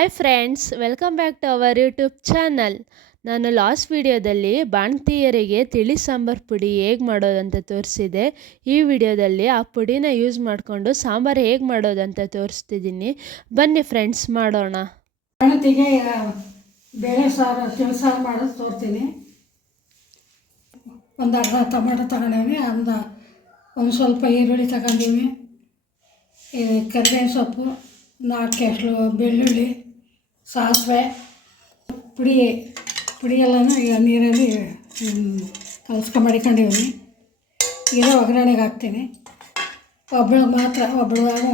Hi friends, welcome back to our YouTube channel. ನಾನು last ವಿಡಿಯೋದಲ್ಲಿ ಬಾಣಂತಿಯರಿಗೆ ತಿಳಿ ಸಾಂಬಾರು ಪುಡಿ ಹೇಗೆ ಮಾಡೋದಂತ ತೋರಿಸಿದೆ. ಈ ವಿಡಿಯೋದಲ್ಲಿ ಆ ಪುಡಿನ ಯೂಸ್ ಮಾಡಿಕೊಂಡು ಸಾಂಬಾರು ಹೇಗೆ ಮಾಡೋದಂತ ತೋರಿಸ್ತಿದ್ದೀನಿ. ಬನ್ನಿ ಫ್ರೆಂಡ್ಸ್, ಮಾಡೋಣ. ಬಾಣಂತಿಗೆ ಬೇಳೆ ಸಾರು ತಿಳಿ ಸಾರು ಮಾಡೋದು ತೋರ್ತೀನಿ. ಒಂದು ಅರ್ಧ ಟೊಮೆಟೊ ತಗೊಂಡೀವಿ, ಒಂದು ಸ್ವಲ್ಪ ಈರುಳ್ಳಿ ತಗೊಂಡೀವಿ, ಕರಿಬೇವಿನ ಸೊಪ್ಪು, 4 ಎಸಳು ಬೆಳ್ಳುಳ್ಳಿ, ಸಾಸಿವೆ, ಪುಡಿ ಎಲ್ಲನೂ ಈಗ ನೀರಲ್ಲಿ ಕಲಿಸ್ಕೊಂಬಡಿಕೊಂಡಿದ್ದೀನಿ. ಈಗ ಒಗ್ಗರಣೆಗೆ ಹಾಕ್ತೀನಿ. ಒಬ್ರಿಗಾಗೋ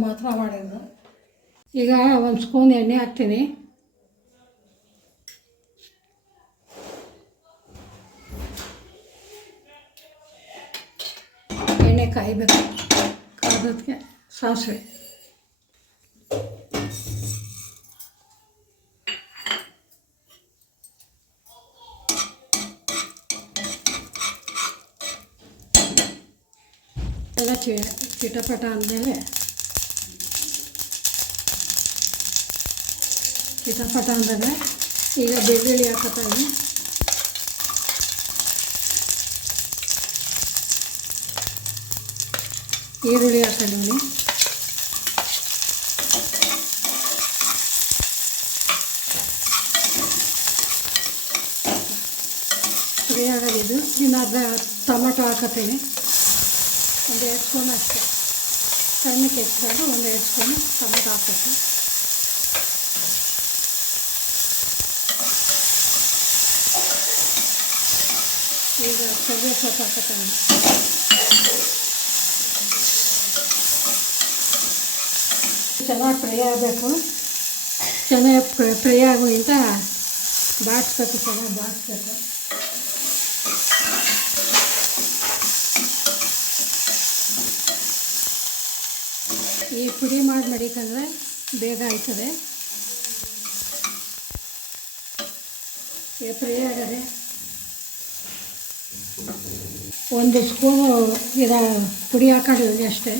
ಮಾತ್ರ ಮಾಡಿದ್ರು. ಈಗ 1 ಸ್ಪೂನ್ ಎಣ್ಣೆ ಹಾಕ್ತೀನಿ. ಎಣ್ಣೆ ಕಾಯಬೇಕು. ಕಾದಕ್ಕೆ ಸಾಸಿವೆ, ಎಲ್ಲ ಚಿಟಪಟ ಅಂದಮೇಲೆ ಈಗ ಬೆಳ್ಳುಳ್ಳಿ ಹಾಕೋತಾನೆ. ಈರುಳ್ಳಿ ಹಾಕೊಂಡಿದ್ದೀನಿ. ಫ್ರೈ ಆಗೋದಿದ್ದು ಇನ್ನು ಅರ್ಧ ಟೊಮೆಟೊ ಹಾಕೋತೀನಿ. 1 ಸ್ಪೂನ್ ಅಷ್ಟೇ, ಸಣ್ಣಕ್ಕೆ ಹೆಚ್ಚಿಕೊಂಡು 1 ಸ್ಪೂನ್ ಟೊಮೆಟೊ ಹಾಕಬೇಕು. ಈಗ ಕರಿಬೇವು ಸೊಪ್ಪು ಹಾಕೋತಾನೆ. ಚೆನ್ನಾಗಿ ಫ್ರೈ ಆಗಬೇಕು. ಚೆನ್ನಾಗಿ ಫ್ರೈ ಆಗೋಗಿಂತ ಬಾಡಿಸ್ಬೇಕು. ಚೆನ್ನಾಗಿ ಬಾಡಿಸ್ಬೇಕು. ಈ ಪುಡಿ ಮಾಡಿ ಮಡಿಕೊಂಡ್ರೆ ಬೇಗ ಆಯ್ತದೆ. ಫ್ರೈ ಆಗದೆ 1 ಸ್ಪೂನು ಪುಡಿ ಹಾಕೊಂಡಿದ್ದೀನಿ ಅಷ್ಟೇ.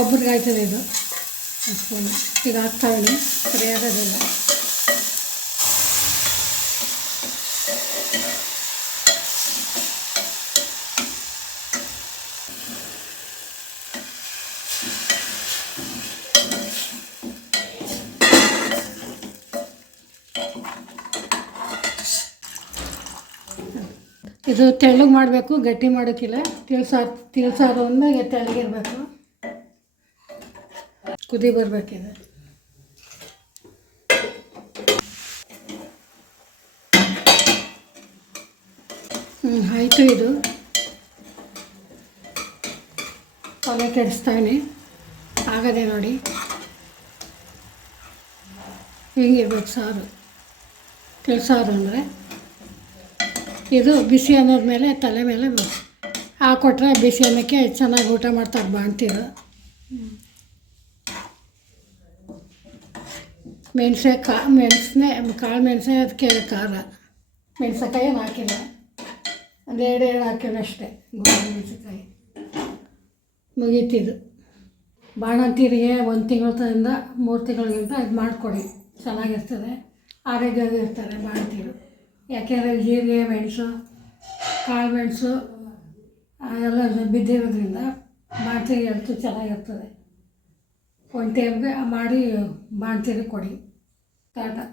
ಒಬ್ರಿಗೆ ಆಯ್ತದೆ ಇದು 1 ಸ್ಪೂನು. ಈಗ ಹಾಕ್ತಾಯಿದ್ದೀನಿ. ಫ್ರೈ ಆಗೋದಿಲ್ಲ. ಇದು ತೆಳ್ಳಗೆ ಮಾಡಬೇಕು, ಗಟ್ಟಿ ಮಾಡೋಕ್ಕಿಲ್ಲ. ತಿಳ್ಸಾರು ಅಂದಾಗ ತೆಳ್ಳಗಿರಬೇಕು. ಕುದಿ ಬರಬೇಕಿದೆ. ಆಯಿತು. ಇದು ಒಲೆ ಕೆಡಿಸ್ತಾನೆ. ಆಗದೆ ನೋಡಿ, ಹಿಂಗಿರ್ಬೇಕು ಸಾರು. ತಿಳ್ಸಾರು ಅಂದರೆ ಇದು ಬಿಸಿ ಅನ್ನೋದ ಮೇಲೆ ತಲೆ ಮೇಲೆ ಹಾಕ್ಕೊಟ್ರೆ ಬಿಸಿ ಅನ್ನಕ್ಕೆ ಚೆನ್ನಾಗಿ ಊಟ ಮಾಡ್ತಾರೆ ಬಾಣ್ತಿರು. ಕಾಳು ಮೆಣಸೆ, ಅದಕ್ಕೆ ಖಾರ. ಮೆಣಸಕಾಯಿ ಏನು ಹಾಕಿಲ್ಲ, 1 2 ಹಾಕಿಲ್ಲ ಅಷ್ಟೇ. ಮೆಣಸಕಾಯಿ ಮುಗೀತಿದ್ದು. ಬಾಣಂತಿರಿಗೆ 1 ತಿಂಗಳಿಂದ 3 ತಿಂಗಳಿಗಿಂತ ಇದು ಮಾಡಿಕೊಡಿ, ಚೆನ್ನಾಗಿರ್ತದೆ. ಆರೋಗ್ಯವಾಗಿರ್ತಾರೆ ಬಾಣಂತಿರು. ಯಾಕೆಂದರೆ ಜೀರಿಗೆ, ಮೆಣಸು, ಕಾಳು ಮೆಣಸು ಎಲ್ಲ ಬಿದ್ದಿರೋದ್ರಿಂದ ಬಾಣಂತಿಗೆ ಹೆಲ್ತು ಚೆನ್ನಾಗಿರ್ತದೆ. 1 ಟೈಮ್ಗೆ ಮಾಡಿ ಬಾಣಂತಿರಿಗೆ ಕೊಡಿ. ಟಾಟಾ.